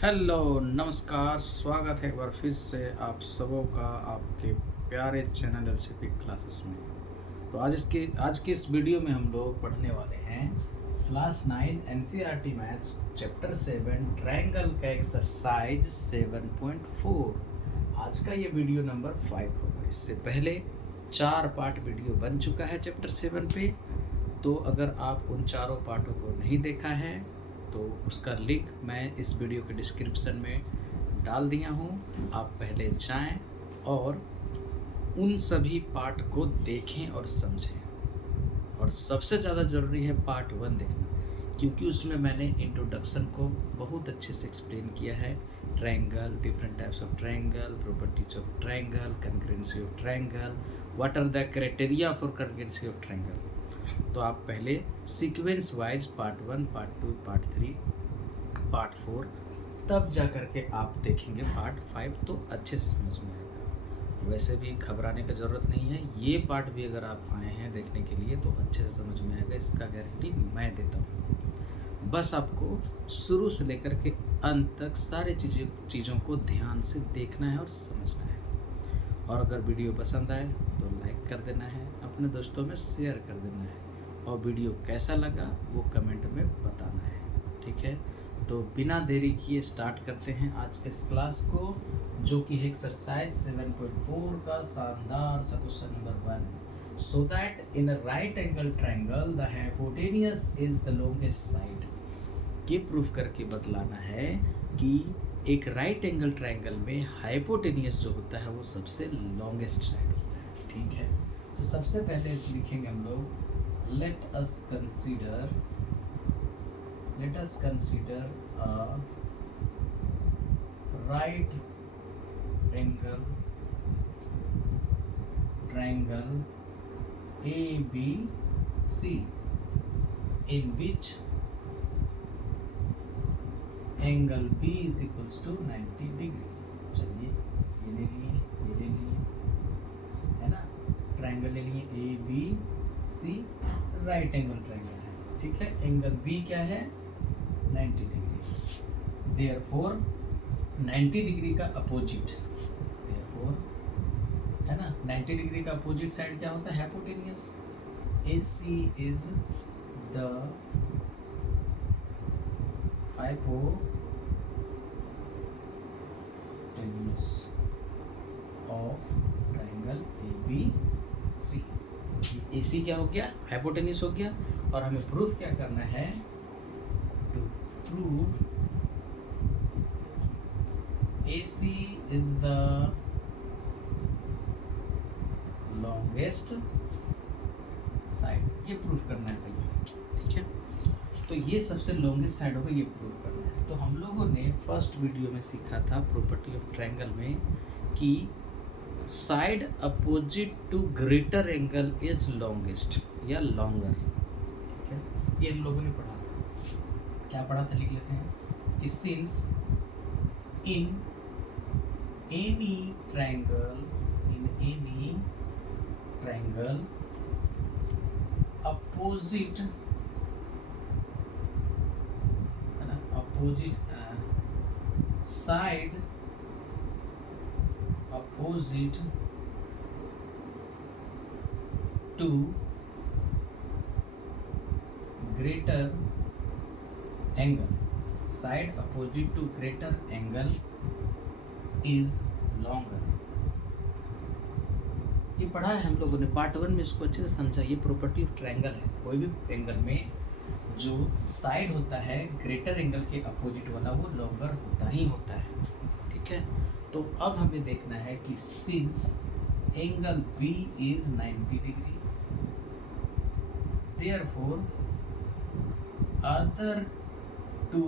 Hello नमस्कार, स्वागत है एक बार फिर से आप सबों का आपके प्यारे चैनल एलसीपी क्लासेस में। तो आज की इस वीडियो में हम लोग पढ़ने वाले हैं class 9 NCERT maths chapter 7 triangle का एक्सरसाइज 7.4। आज का ये वीडियो नंबर 5 होगा। इससे पहले 4 पार्ट वीडियो बन चुका है चैप्टर 7 पे। तो अगर आप उन चारों पार्टों को नहीं देखा है तो उसका लिंक मैं इस वीडियो के डिस्क्रिप्शन में डाल दिया हूँ। आप पहले जाएं और उन सभी पार्ट को देखें और समझें। और सबसे ज़्यादा ज़रूरी है पार्ट 1 देखना, क्योंकि उसमें मैंने इंट्रोडक्शन को बहुत अच्छे से एक्सप्लेन किया है। Triangle, different types of triangle, properties of triangle, congruency of triangle, what are the criteria for congruency of triangle. तो आप पहले sequence wise part 1, part 2, part 3, part 4, तब जा कर के आप देखेंगे पार्ट 5 तो अच्छे से समझ में आएगा। वैसे भी घबराने की ज़रूरत नहीं है, ये पार्ट भी अगर आप आए हैं देखने के लिए तो अच्छे से समझ में आएगा, इसका गारंटी मैं देता हूँ। बस आपको शुरू से लेकर के अंत तक सारी चीज़ों को ध्यान से देखना है और समझना है। और अगर वीडियो पसंद आए तो लाइक कर देना है, अपने दोस्तों में शेयर कर देना है, और वीडियो कैसा लगा वो कमेंट में बताना है। ठीक है, तो बिना देरी किए स्टार्ट करते हैं आज के इस क्लास को, जो कि है एक्सरसाइज 7.4 का शानदार सा question number 1। So that in a right angle triangle the hypotenuse is the longest side. ये प्रूफ करके बतलाना है कि एक राइट एंगल ट्रायंगल में हाइपोटेनियस जो होता है वो सबसे लॉन्गेस्ट साइड होता है। ठीक है, तो सबसे पहले इस लिखेंगे हम लोग, let us consider a right angle triangle ABC in which angle B is equals to 90 degree. चलिए ये ले लिए, है ना, ट्रायंगल ले लिए ABC, राइट एंगल ट्रायंगल है। ठीक है, एंगल B क्या है, 90 डिग्री। देयरफॉर 90 डिग्री का अपोजिट, देयरफॉर, है ना, 90 डिग्री का अपोजिट साइड क्या होता है, hypotenuse. AC is the hypotenuse of triangle ABC। AC क्या हो गया, हाइपोटेन्यूस हो गया। और हमें प्रूफ क्या करना है, to prove AC is the longest side, ये प्रूफ करना है पहले। ठीक है, तो ये सबसे लॉन्गेस्ट साइड होगा, ये प्रूफ करना है। तो हम लोगों ने फर्स्ट वीडियो में सीखा था प्रॉपर्टी ऑफ ट्रायंगल में कि side opposite to greater angle is longest या लॉन्गर। ठीक है, ये हम लोगों ने पढ़ा था। क्या पढ़ा था, लिख लेते हैं कि since in any triangle opposite side opposite to greater angle, side opposite to greater angle is longer। ये पढ़ा है हम लोगों ने पार्ट 1 में, इसको अच्छे से समझा। ये प्रॉपर्टी ऑफ ट्रायंगल है, कोई भी एंगल में जो साइड होता है ग्रेटर एंगल के अपोजिट वाला वो लॉन्गर होता ही होता है। ठीक है, तो अब हमें देखना है कि since angle B is 90 degree, therefore other two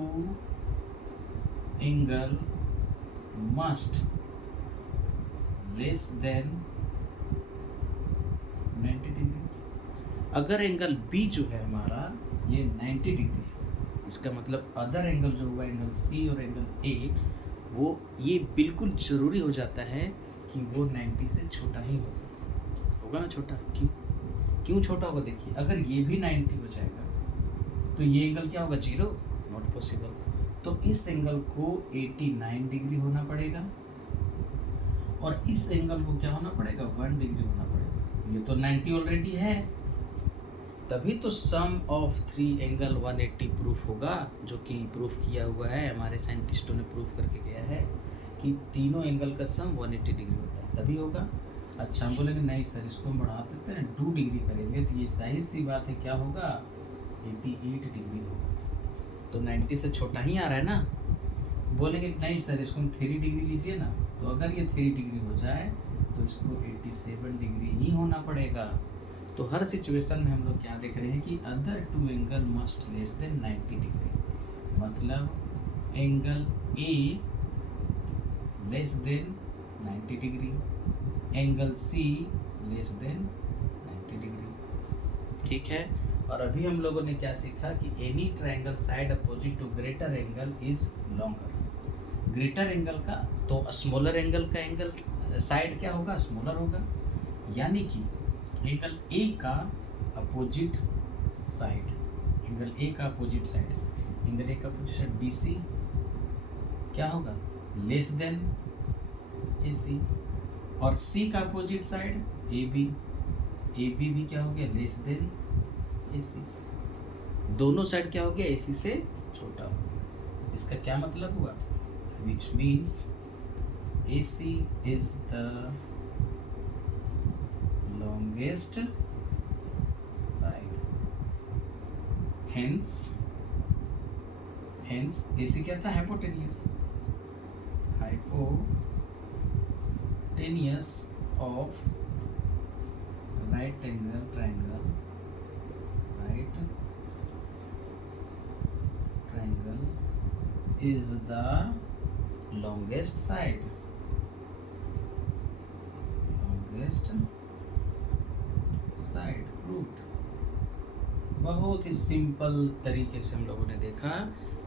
angle must less than 90 degree. अगर एंगल B जो है हमारा ये 90 डिग्री है, इसका मतलब अदर एंगल जो हुआ एंगल C और एंगल A, वो ये बिल्कुल ज़रूरी हो जाता है कि वो 90 से छोटा ही होगा ना, छोटा। क्यों छोटा होगा, देखिए अगर ये भी 90 हो जाएगा तो ये एंगल क्या होगा, 0, नॉट पॉसिबल। तो इस एंगल को 89 डिग्री होना पड़ेगा और इस एंगल को क्या होना पड़ेगा, 1 डिग्री होना पड़ेगा। ये तो 90 ऑलरेडी है, तभी तो सम ऑफ 3 एंगल 180 प्रूफ होगा, जो कि प्रूफ किया हुआ है, हमारे साइंटिस्टों ने प्रूफ करके गया है कि तीनों एंगल का सम 180 डिग्री होता है, तभी होगा। अच्छा, हम बोलेंगे नहीं सर इसको हम बढ़ा देते हैं, 2 डिग्री करेंगे, तो ये जाहिर सी बात है क्या होगा, 88 डिग्री होगा। तो 90 से छोटा ही आ रहा है ना। बोलेंगे नहीं सर इसको हम 3 डिग्री लीजिए ना, तो अगर ये 3 डिग्री हो जाए तो इसको 87 डिग्री ही होना पड़ेगा। तो हर सिचुएशन में हम लोग क्या देख रहे हैं कि other 2 angle must less than 90 degree, मतलब angle A less than 90 degree, angle C less than 90 degree. ठीक है। और अभी हम लोगों ने क्या सीखा कि any triangle side opposite to greater angle is longer. Greater angle का तो स्मॉलर एंगल का एंगल साइड क्या होगा, स्मॉलर होगा। यानी कि एंगल ए का अपोजिट साइड, एंगल ए का अपोजिट साइड, एंगल ए का अपोजिट साइड बी सी क्या होगा, लेस देन ए सी। और सी का opposite side A B, A B भी क्या हो गया, लेस देन ए सी। दोनों साइड क्या हो गया, ए सी से छोटा हो। इसका क्या मतलब हुआ, which means A C is the longest side, hence AC क्या था, hypotenuse of right angle triangle is the longest side, side root. बहुत ही सिंपल तरीके से हम लोगों ने देखा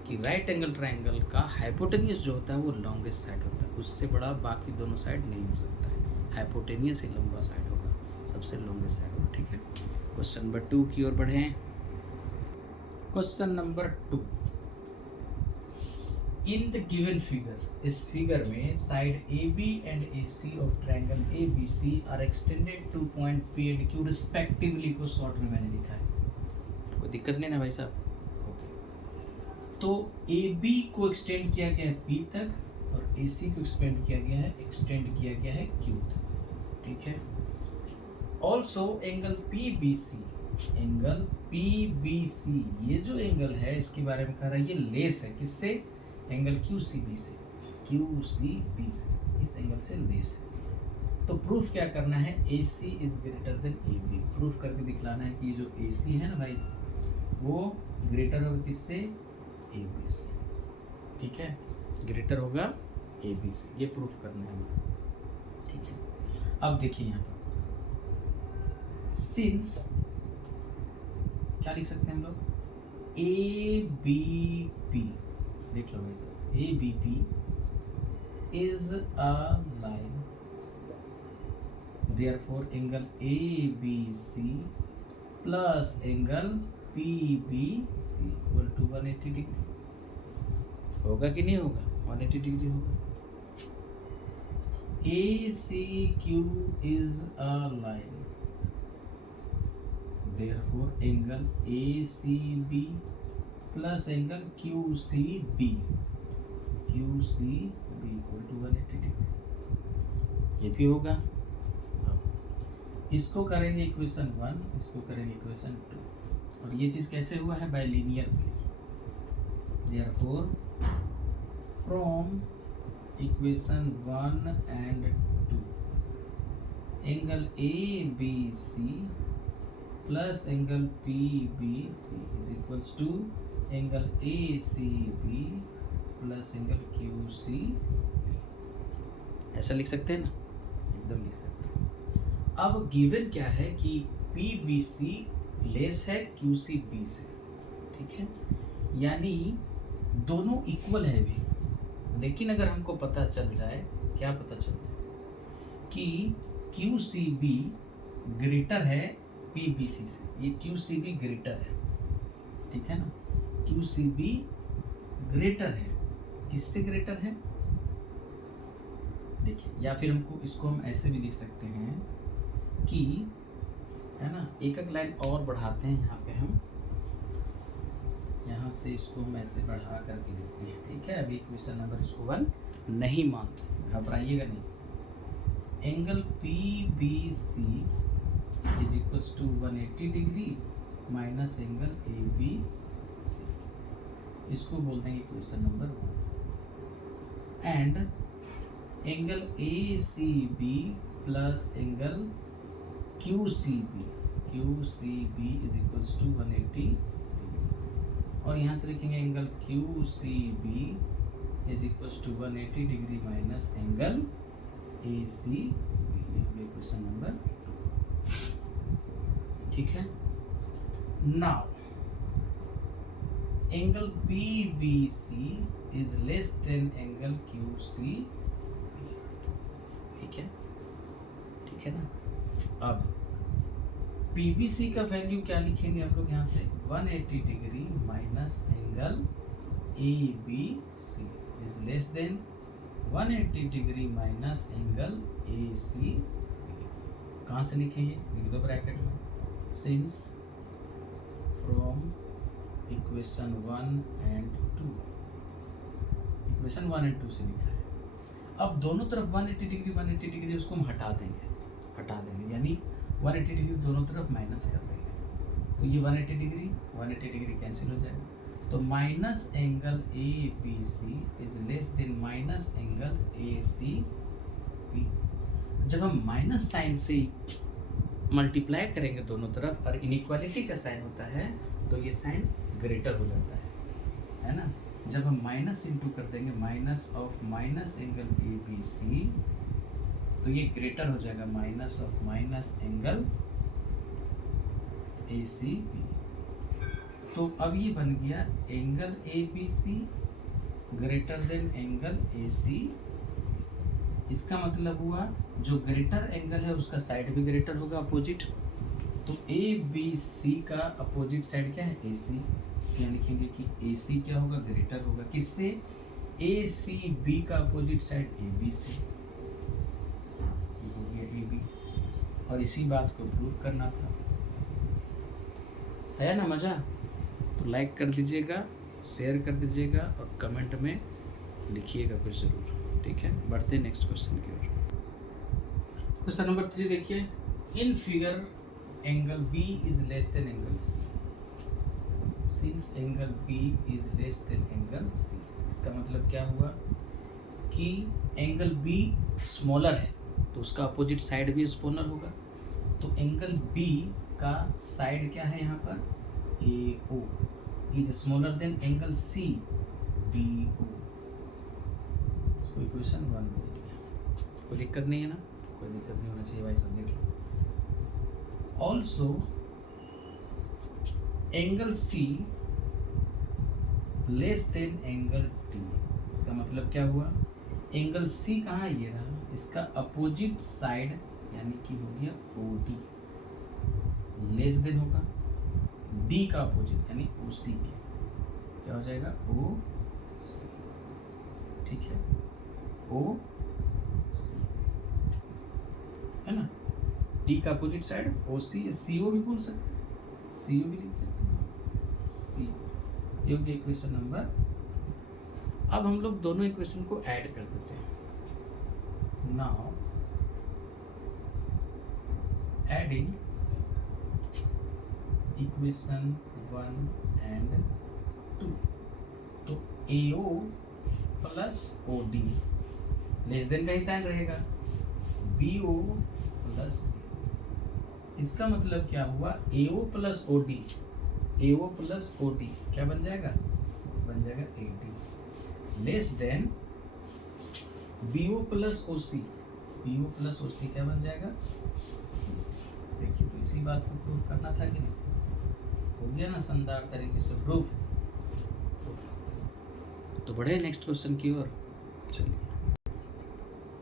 कि राइट एंगल ट्रायंगल का हाइपोटेनियस जो होता है वो लॉन्गेस्ट साइड होता है, उससे बड़ा बाकी दोनों साइड नहीं हो सकता है, हाइपोटेनियस ही लंबा साइड होगा, सबसे लॉन्गेस्ट साइड होगा। ठीक है। क्वेश्चन नंबर 2 की ओर बढ़ें। Question number 2, in the given figure, इस फिगर में side A B and A C of triangle A B C are extended to point P and Q respectively को शॉर्ट में मैंने लिखा है, कोई दिक्कत नहीं ना भाई साहब। ओके, तो ए बी को एक्सटेंड किया गया है पी तक और ए सी को एक्सटेंड किया गया है क्यू तक। ठीक है। Also angle P B C, angle P B C, ये जो एंगल है इसके बारे में कह रहा है ये लेस है किससे, एंगल क्यू सी बी से, इस एंगल से लेस है। तो प्रूफ क्या करना है, A C is greater than A B, proof करके दिखलाना है कि ये जो ए सी है ना भाई वो ग्रेटर होगा किससे, ए बी से। ठीक है, ग्रेटर होगा ए बी से, ये प्रूफ करना है। ठीक है। अब देखिए यहाँ पर सिंस क्या लिख सकते हैं हम लोग, ए बी पी, देख लो भाई साहब, A B P is a line, therefore angle A B C plus angle P B C equal to 180 degree. होगा कि नहीं होगा, 180 डिग्री होगा। A C Q is a line, therefore angle A C B plus angle Q C B equal to 180 degree, ये भी होगा। इसको करेंगे इक्वेशन 1, इसको करेंगे इक्वेशन 2, और ये चीज़ कैसे हुआ है, by linear plane. Therefore from equation 1 and 2 angle A B C plus angle P B C is equals to angle A C B plus angle Q C, ऐसा लिख सकते हैं ना, एकदम लिख सकते हैं। अब गिवन क्या है कि पी बी सी लेस है क्यू सी बी से। ठीक है, यानी दोनों इक्वल है भी, लेकिन अगर हमको पता चल जाए, क्या पता चल जाए कि क्यू सी बी ग्रेटर है पी बी सी से, ये क्यू सी बी ग्रेटर है। ठीक है ना, क्यू सी बी ग्रेटर है, किससे ग्रेटर है? देखिए, या फिर इसको हम ऐसे भी लिख सकते हैं कि, है ना, एक एक लाइन और बढ़ाते हैं यहाँ पे हम, यहाँ से इसको हम ऐसे बढ़ा करके लिखते हैं, ठीक है। अभी क्वेश्चन नंबर इसको 1 नहीं मानते, घबराइएगा नहीं। Angle P B C is equals to 180 degree minus angle A B C, इसको बोल देंगे question number 1। And angle A C B plus angle Q C B is equals to 180, और यहाँ से लिखेंगे angle Q C B is equals to 180 degree minus angle A C B, question number 2, ठीक है। Now angle P B C is less than angle Q C B, ठीक है ना। अब PBC का वैल्यू क्या लिखेंगे हम लोग यहाँ से, 180 degree minus angle ABC is less then 180 degree minus angle AC। कहाँ से लिखेंगे, लिख दो ब्रैकेट में, since from equation 1 and 2, equation 1 and 2 से लिखा है। अब दोनों तरफ 180 डिग्री उसको हम हटा देंगे, यानी 180 डिग्री दोनों तरफ माइनस कर देंगे, तो ये 180 डिग्री कैंसिल हो जाएगा, तो minus angle A B C is less than minus angle A C B. जब हम माइनस साइन से मल्टीप्लाई करेंगे दोनों तरफ और इनइक्वालिटी का साइन होता है तो ये साइन ग्रेटर हो जाता है ना। जब हम माइनस इंटू कर देंगे minus of minus angle A B C, तो ये ग्रेटर हो जाएगा minus of minus angle A C B. तो अब ये बन गया angle A B C greater than angle A C. इसका मतलब हुआ जो ग्रेटर एंगल है उसका साइड भी ग्रेटर होगा, अपोजिट। तो ए बी सी का अपोजिट साइड क्या है, ए सी। क्या लिखेंगे कि ए सी क्या होगा, ग्रेटर होगा किससे, ए सी बी का opposite side A B C, हो गया ए बी। और इसी बात को प्रूव करना था, है ना मज़ा। तो लाइक कर दीजिएगा, शेयर कर दीजिएगा और कमेंट में लिखिएगा कुछ ज़रूर, ठीक है। बढ़ते हैं नेक्स्ट क्वेश्चन की ओर। क्वेश्चन नंबर 3 देखिए, in figure angle B is less than angle C, since angle B is less than angle C. इसका मतलब क्या हुआ कि एंगल बी स्मॉलर है तो उसका अपोजिट साइड भी स्मॉलर होगा। तो एंगल बी का साइड क्या है यहाँ पर, A O is smaller than angle C B O. इसको इक्वेशन 1 बोल दिया। कोई दिक्कत नहीं है ना, कोई दिक्कत नहीं होना चाहिए भाई, सब देख लो। Also angle C less than angle D. इसका मतलब क्या हुआ, एंगल सी कहाँ, ये रहा, इसका अपोजिट साइड यानी कि हो गया ओ डी, लेस देन होगा डी का अपोजिट यानी ओ सी के, क्या हो जाएगा ओ सी, ठीक है, ओ सी, है ना। डी का अपोजिट साइड ओ सी, सी ओ भी बोल सकते हैं, सी ओ भी लिख सकते हैं, सी। ये हो गया इक्वेशन नंबर। अब हम लोग दोनों इक्वेशन को ऐड कर देते हैं। नाउ एडिंग इक्वेशन 1 एंड 2, तो AO plus OD less than का ही साइन रहेगा, BO प्लस, इसका मतलब क्या हुआ, AO plus OD, AO plus OD क्या बन जाएगा, बन जाएगा AD less than BO plus OC, BO plus OC क्या बन जाएगा, देखिए। तो इसी बात को प्रूफ करना था कि नहीं, हो गया ना शानदार तरीके से प्रूफ। तो बढ़े नेक्स्ट क्वेश्चन की ओर, चलिए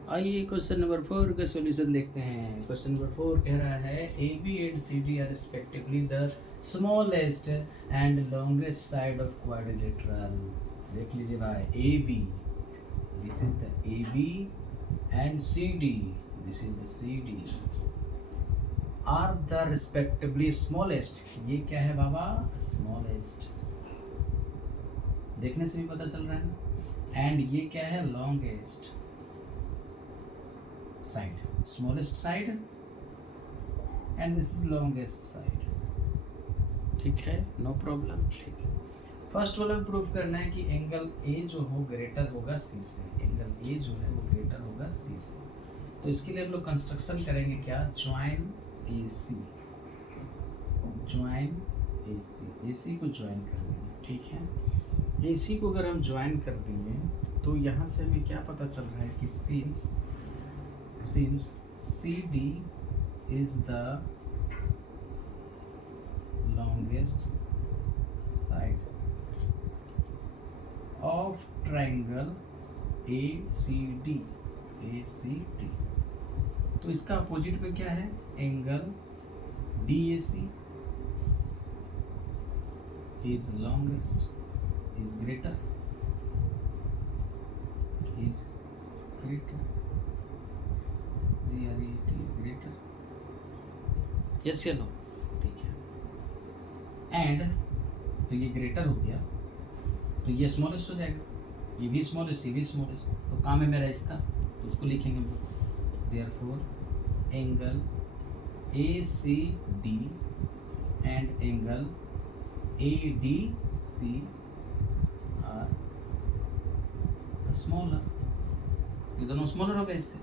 आइए क्वेश्चन नंबर 4 का सॉल्यूशन देखते हैं। क्वेश्चन नंबर 4 कह रहा है AB and CD are respectively the smallest and longest side of quadrilateral देख लीजिए भाई, A B, this is the A B and C D, this is the C D are the respectively smallest. ये क्या है बाबा? Smallest, देखने से भी पता चल रहा है ना। एंड ये क्या है? Longest side, smallest side and this is longest side. ठीक है, नो प्रॉब्लम। ठीक है, फर्स्ट वाला प्रूफ करना है कि एंगल ए जो हो ग्रेटर होगा सी से, एंगल ए जो है वो ग्रेटर होगा सी से। तो इसके लिए हम लोग कंस्ट्रक्शन करेंगे क्या? ज्वाइन ए सी, ज्वाइन ए सी, ए सी को ज्वाइन कर देंगे। ठीक है, ए सी को अगर हम ज्वाइन कर देंगे तो यहाँ से हमें क्या पता चल रहा है कि since CD is the longest side of triangle ACD, तो इसका अपोजिट में क्या है? Angle DAC is longest, is greater, greater, yes या नो? ठीक है, एंड तो ये ग्रेटर हो गया तो ये स्मॉलेस्ट हो जाएगा, ये भी स्मॉलेस्ट, ये भी स्मॉलेस्ट, तो काम है मेरा इसका, तो उसको लिखेंगे हम लोग। Therefore angle ACD and angle ADC are smaller, ये दोनों स्मॉलर हो गए इससे,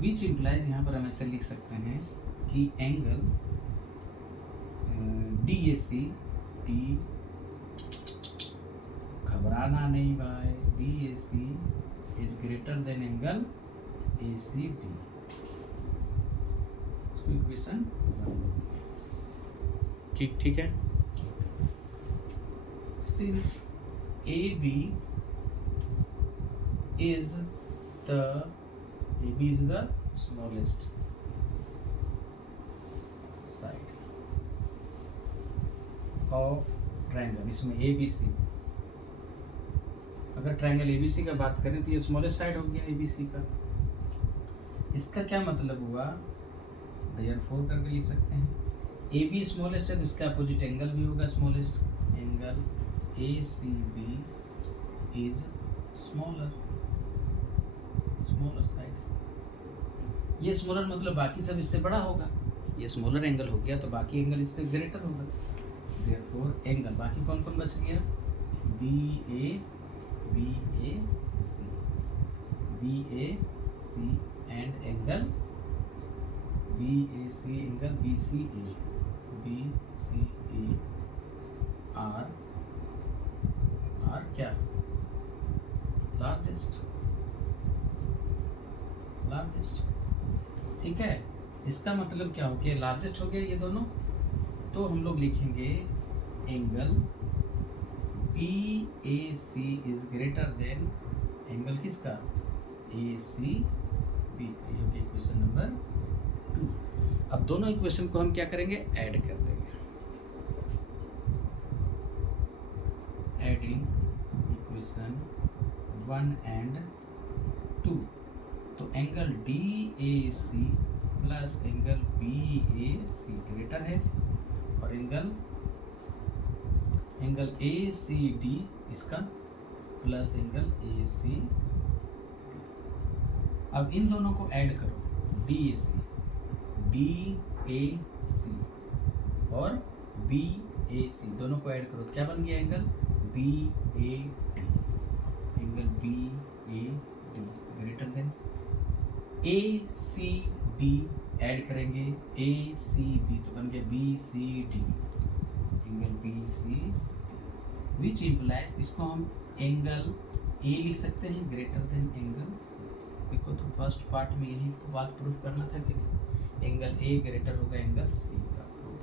विच इम्प्लाइज, यहाँ पर हम ऐसे लिख सकते हैं कि एंगल DAC, डी, घबराना नहीं भाई, DAC is greater than angle ACD। Equation ठीक है। Since AB is the smallest side of triangle, इसमें ABC, अगर ट्रायंगल ABC का बात करें तो ये स्मॉलेस्ट साइड हो गया ABC का। इसका क्या मतलब हुआ? देयरफॉर करके लिख सकते हैं, AB स्मॉलेस्ट है तो इसका अपोजिट एंगल भी होगा smallest, angle ACB is smaller side. ये स्मॉलर मतलब बाकी सब इससे बड़ा होगा, ये स्मॉलर एंगल हो गया तो बाकी एंगल इससे ग्रेटर होगा। देयरफॉर एंगल बाकी कौन कौन बच गया? BAC and angle BAC angle BCA are क्या? लार्जेस्ट। ठीक है, इसका मतलब क्या हो गया? लार्जेस्ट हो गया ये दोनों, तो हम लोग लिखेंगे angle BAC is greater than angle किसका? ACB। ये हो गया इक्वेशन नंबर 2। अब दोनों इक्वेशन को हम क्या करेंगे? ऐड कर देंगे, एडिंग इक्वेशन 1 एंड 2, तो angle DAC plus angle BAC greater है और एंगल ACD इसका प्लस एंगल AC। अब इन दोनों को ऐड करो, DAC और BAC दोनों को ऐड करो तो क्या बन गया? Angle BAD, angle BAD greater than ACD, add करेंगे ACB तो बन गया BCD, angle BCD, which implies, इसको हम एंगल A लिख सकते हैं ग्रेटर देन एंगल C। देखो तो फर्स्ट पार्ट में यही बात प्रूफ करना था कि एंगल A ग्रेटर होगा एंगल C का, प्रूफ।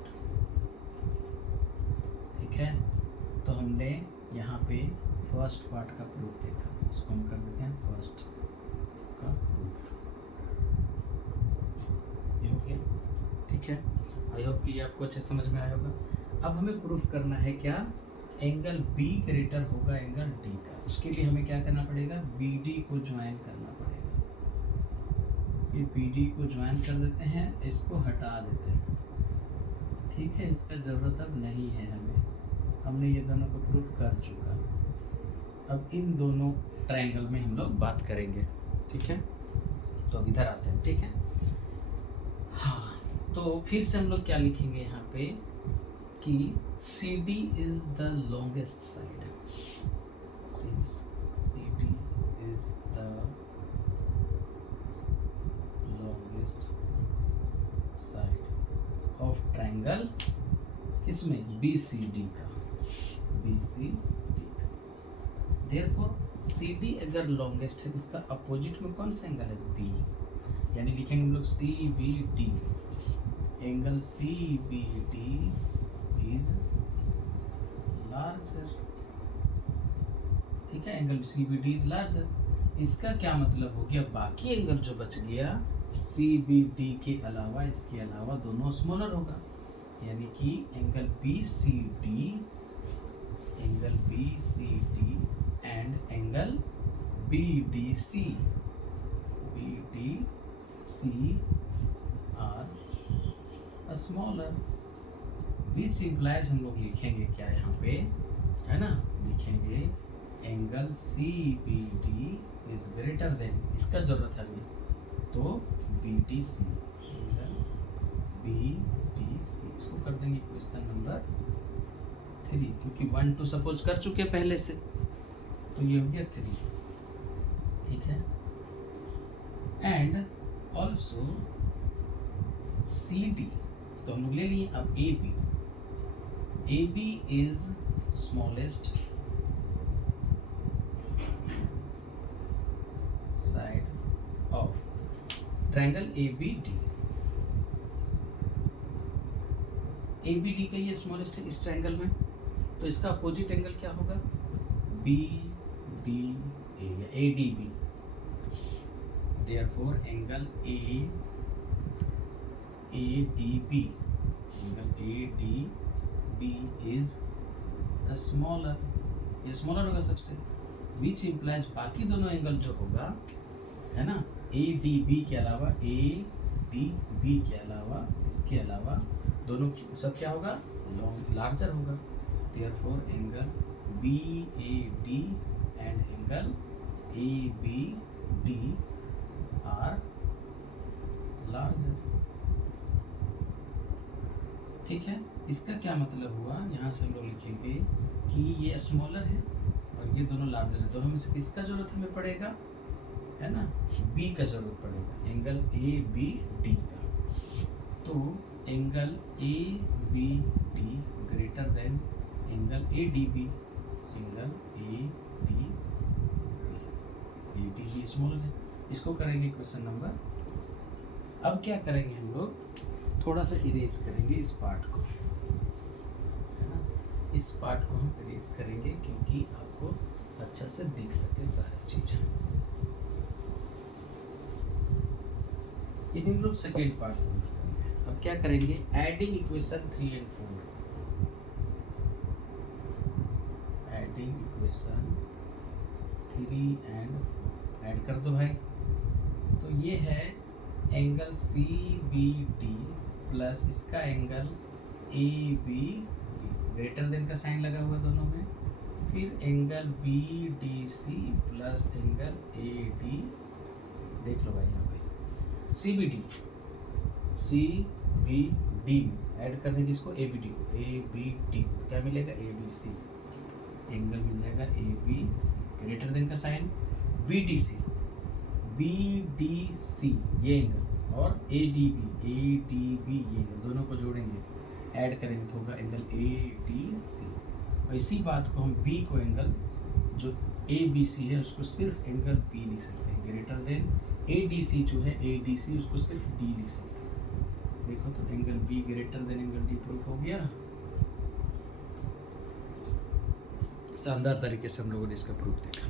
ठीक है, तो हमने यहाँ पे फर्स्ट पार्ट का प्रूफ देखा, इसको हम कर देते हैं फर्स्ट का प्रूफ। ये हो गया, ठीक है। आई होप कि ये आपको अच्छे समझ में आया होगा। अब हमें प्रूफ करना है क्या? एंगल बी ग्रेटर होगा एंगल डी का। उसके लिए हमें क्या करना पड़ेगा, बी डी को ज्वाइन करना पड़ेगा। ये बी डी को ज्वाइन कर देते हैं, इसको हटा देते हैं, ठीक है। इसका ज़रूरत अब नहीं है हमें, हमने ये दोनों को प्रूव कर चुका। अब इन दोनों ट्रायंगल में हम लोग बात करेंगे, ठीक है। तो अब इधर आते हैं, ठीक है। हाँ, तो फिर से हम लोग क्या लिखेंगे यहाँ पे कि C D is the longest side, since C D is the longest side of triangle, किसमें, बी सी डी का, बी सी डी का। देयरफॉर सी डी अगर लॉन्गेस्ट है, इसका अपोजिट में कौन सा एंगल है, बी, यानी लिखेंगे हम लोग C B D, angle C B D is larger, ठीक है। Angle C B D is larger. इसका क्या मतलब हो गया, बाकी एंगल जो बच गया सी बी डी के अलावा, इसके अलावा दोनों स्मॉलर होगा, यानी कि angle B C D, angle B C D and angle B D C, B D C are smaller. This implies हम लोग लिखेंगे क्या यहाँ पे, है ना, लिखेंगे angle C B D is greater than, इसका जरूरत है हमें, तो B D C, angle B D C, इसको कर देंगे क्वेश्चन नंबर 3, क्योंकि 1 2 सपोज कर चुके पहले से, तो ये हो गया 3, ठीक है। एंड ऑल्सो सी डी तो हम लोग ले लिए। अब A B is smallest side of triangle A B D. A B D का ये स्मॉलेस्ट है इस ट्रायंगल में, तो इसका अपोजिट एंगल क्या होगा, बी डी ए या A D B. Therefore angle A D B, angle A D B is smaller, ये स्मॉलर होगा सबसे, विच इम्प्लाइज बाकी दोनों एंगल जो होगा, है ना, ए डी बी के अलावा, ए डी बी के अलावा, इसके अलावा दोनों सब क्या होगा, लार्जर होगा। Therefore angle B A D and angle A B D are larger, ठीक है। इसका क्या मतलब हुआ, यहाँ से हम लोग लिखेंगे कि ये स्मॉलर है और ये दोनों लार्जर है, दोनों में से किसका जरूरत हमें पड़ेगा, है ना, बी का जरूरत पड़ेगा, एंगल ए बी डी का। तो angle A B D greater than angle A D B, angle A D B smaller है, इसको करेंगे क्वेश्चन नंबर। अब क्या करेंगे हम लोग, थोड़ा सा इरेज करेंगे इस पार्ट को, है ना, इस पार्ट को हम इरेज करेंगे क्योंकि आपको अच्छा से दिख सके सारी चीज़ें। हम लोग सेकेंड पार्ट प्रूव करेंगे। अब क्या करेंगे, एडिंग इक्वेशन 3 और 4, एडिंग इक्वेशन 3 एंड 4 ऐड कर दो भाई। तो ये है angle C B D plus इसका angle A B greater than का साइन लगा हुआ दोनों में, फिर angle B D C plus angle A D, देख लो भाई यहाँ पे सी बी डी में ऐड कर देंगे इसको ए बी डी को, ए बी डी क्या मिलेगा, ए बी सी, एंगल मिल जाएगा A B C greater than का साइन बी डी सी ये एंगल और ए डी बी ये एंगल, दोनों को जोड़ेंगे ऐड करेंगे तो होगा एंगल ए डी सी। और इसी बात को हम बी को एंगल जो ए बी सी है उसको सिर्फ एंगल बी लिख सकते हैं, greater than A D C जो है ए डी सी उसको सिर्फ डी लिख सकते हैं। देखो तो angle B greater than angle D proof हो गया। शानदार तरीके से हम लोगों ने इसका प्रूफ देखा।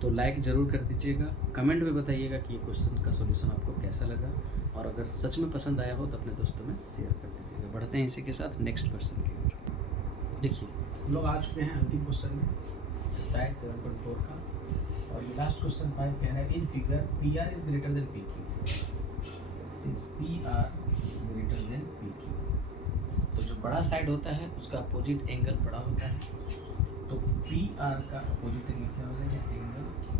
तो लाइक ज़रूर कर दीजिएगा, कमेंट में बताइएगा कि ये क्वेश्चन का सॉल्यूशन आपको कैसा लगा, और अगर सच में पसंद आया हो तो अपने दोस्तों में शेयर कर दीजिएगा। बढ़ते हैं इसी के साथ नेक्स्ट क्वेश्चन की ओर। देखिए हम लोग आ चुके हैं अंतिम क्वेश्चन में, एक्सरसाइज 7.4 का, और ये लास्ट क्वेश्चन 5 कह रहा है in figure P R is greater then P Q, since P R greater then P Q. तो जो बड़ा साइड होता है उसका अपोजिट एंगल बड़ा होता है, तो पी आर का अपोजिट एंगल क्या हो जाएगा, angle Q,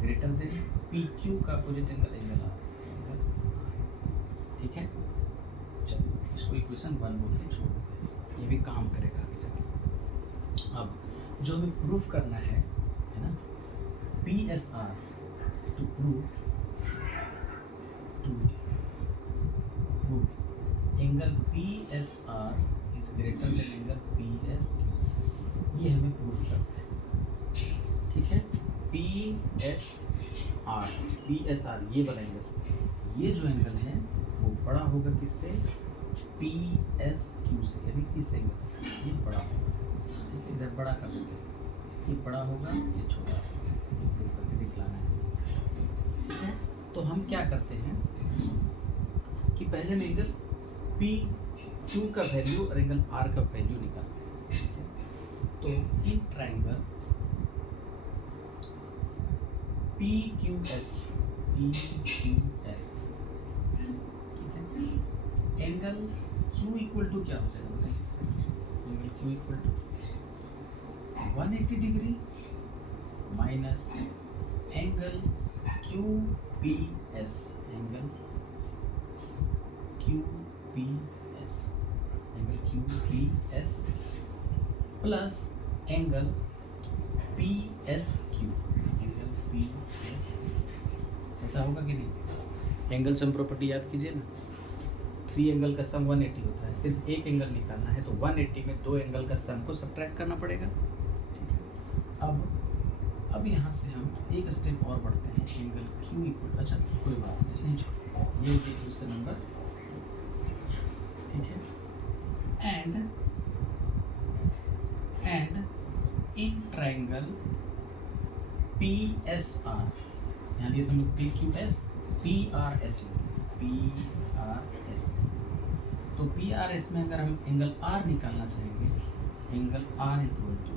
greater then P Q का अपोजिट एंगल एंगल आर, ठीक है। चलो इसको इक्वेशन 1 बोल के छोड़ देते हैं, ये भी काम करेगा आगे जाके। अब जो हमें प्रूफ करना है ना, P S R to proof angle P S R is greater than angle P S, ये हमें प्रूफ करना है, ठीक है। पी एस आर ये वाला एंगल, ये जो एंगल है वो बड़ा होगा किससे, पी एस क्यू से, यानी इस एंगल से ये बड़ा होगा, ठीक है। इधर बड़ा कर देंगे, ये बड़ा होगा ये छोटा होगा, ये प्रूफ करके दिखलाना है, ठीक है। तो हम क्या करते हैं कि पहले में एंगल पी क्यू का वैल्यू और एंगल आर का वैल्यू निकालते हैं, ठीक है। तो in triangle P Q S, ठीक है, एंगल क्यू इक्वल टू क्या हो जाएगा, angle Q equal to 180 degree minus angle Q P S, angle Q P S, angle Q P S plus angle P S Q, angle P S, ऐसा होगा कि नहीं। Angle sum property याद कीजिए ना, 3 एंगल का सम 180 होता है, सिर्फ एक एंगल निकालना है तो 180 में 2 एंगल का सम को सब्ट्रैक्ट करना पड़ेगा, ठीक है। अब यहाँ से हम एक स्टेप और बढ़ते हैं, एंगल क्यू इक्वल, अच्छा कोई बात नहीं, ऐसे ही छोड़, ये क्वेश्चन नंबर, ठीक है। And in triangle P S R, यहाँ लिए तो हम लोग P Q S, P R S, P R S, तो पी आर एस में अगर हम एंगल आर निकालना चाहेंगे, angle R equal to,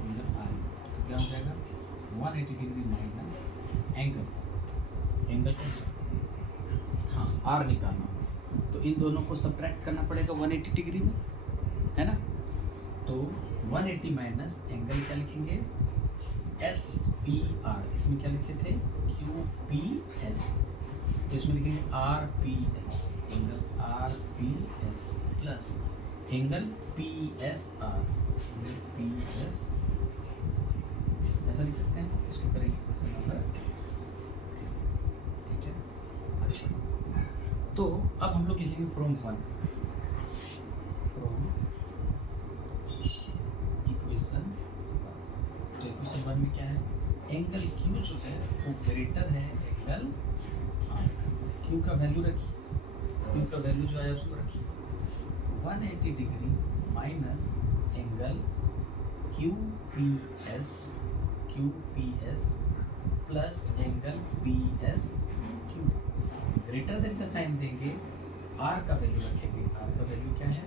angle R तो क्या हो जाएगा 180 डिग्री माइनस एंगल कौन सा, हाँ आर निकालना हो तो इन दोनों को सब्ट्रैक्ट करना पड़ेगा 180 डिग्री में, है ना। तो 180 माइनस एंगल क्या लिखेंगे, एस पी आर, इसमें क्या लिखे थे क्यू पी एस, तो इसमें लिखेंगे are P S, angle R P S plus angle P S are, angle P S, ऐसा लिख सकते हैं। इसको करेंगे क्वेश्चन नंबर 3, ठीक है। अच्छा तो अब हम लोग लिखेंगे फ्रॉम इक्वेशन, तो इक्वेशन 1 में क्या है, एंगल क्यू जो है वो ग्रेटर है एंगल आर, क्यू का वैल्यू रखिए, क्यू का वैल्यू जो आया उसको रखिए 180 degree minus angle Q P S plus angle P S Q, greater than का साइन देंगे, आर का वैल्यू रखेंगे, आर का वैल्यू क्या है,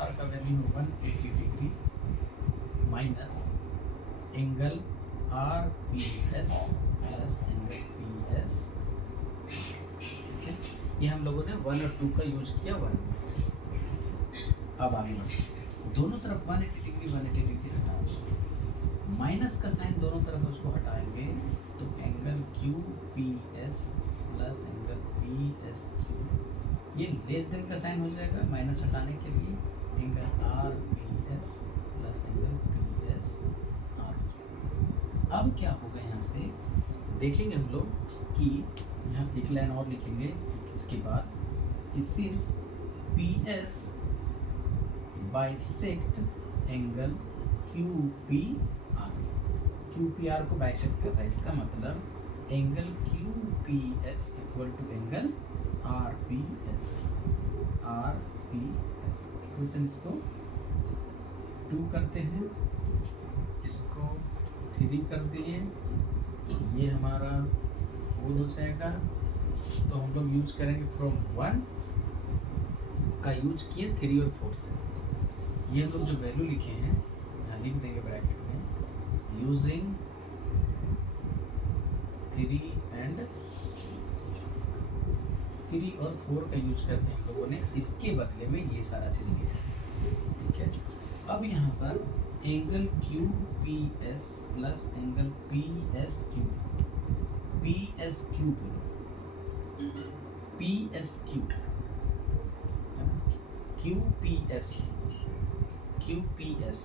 आर का value 180 degree minus angle R P S plus angle P S, ठीक है। ये हम लोगों ने 1 और 2 का यूज किया 1 में। अब आगे बढ़ते, दोनों तरफ 180 डिग्री हटाएंगे, माइनस का साइन दोनों तरफ उसको हटाएंगे, तो angle Q P S plus angle P S Q, ये लेस देन का साइन हो जाएगा माइनस हटाने के लिए, angle R P S plus angle P S are. अब क्या होगा, यहाँ से देखेंगे हम लोग कि यहाँ एक लाइन और लिखेंगे इसके बाद, since P S bisect angle Q P R, Q P R को बाइसेक्ट कर रहा है, इसका मतलब angle Q P S equal to angle R P S, question इसको 2 करते हैं, इसको 3 कर दिए, ये हमारा 4 हो जाएगा। तो हम लोग यूज करेंगे फ्रॉम 1 का यूज किए 3 और 4 से, ये हम लोग जो वैल्यू लिखे हैं यहाँ लिख देंगे ब्रैकेट में, यूजिंग 3 और 4 का यूज करके हम लोगों ने इसके बदले में ये सारा चीज़ लिया, ठीक है। अब यहाँ पर angle Q P S plus angle P S Q, P S Q बोलो, P S Q, Q P S, Q P S,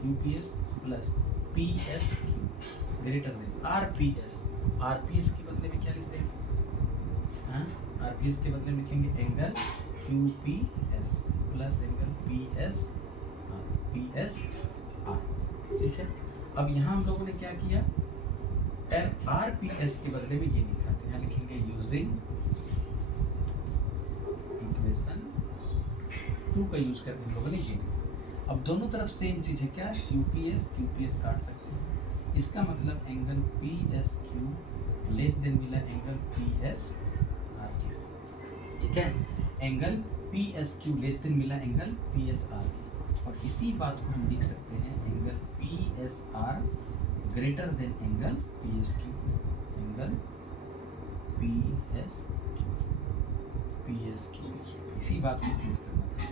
Q P S plus P S Q greater than R P S. R P S के बदले में क्या लिख देंगे, हाँ, are P S के बदले में लिखेंगे angle Q P S plus angle P S are, ठीक है। अब यहाँ हम लोगों ने क्या किया, आर पी एस के बदले में ये लिखा था, यहाँ लिखेंगे यूजिंग इक्वेशन 2 का यूज करके हम लोगों ने ये लिखा। अब दोनों तरफ सेम चीज़ है, क्या, क्यू पी एस काट सकते हैं, इसका मतलब angle P S Q less than मिला angle P S R Q, ठीक है। Angle P S Q less than मिला angle P S R Q, और इसी बात को हम लिख सकते हैं angle P S R greater than angle P S Q, angle P S Q, इसी बात को प्रूव करना था।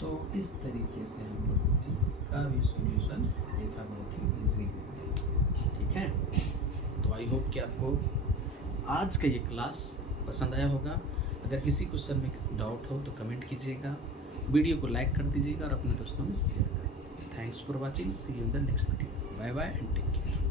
तो इस तरीके से हम लोगों ने इसका भी सॉल्यूशन देखा, बहुत ही इजी, ठीक है। तो आई होप कि आपको आज का ये क्लास पसंद आया होगा। अगर किसी क्वेश्चन में डाउट हो तो कमेंट कीजिएगा, वीडियो को लाइक कर दीजिएगा और अपने दोस्तों में शेयर करें। Thanks for watching, see you in the next video, bye bye and take care.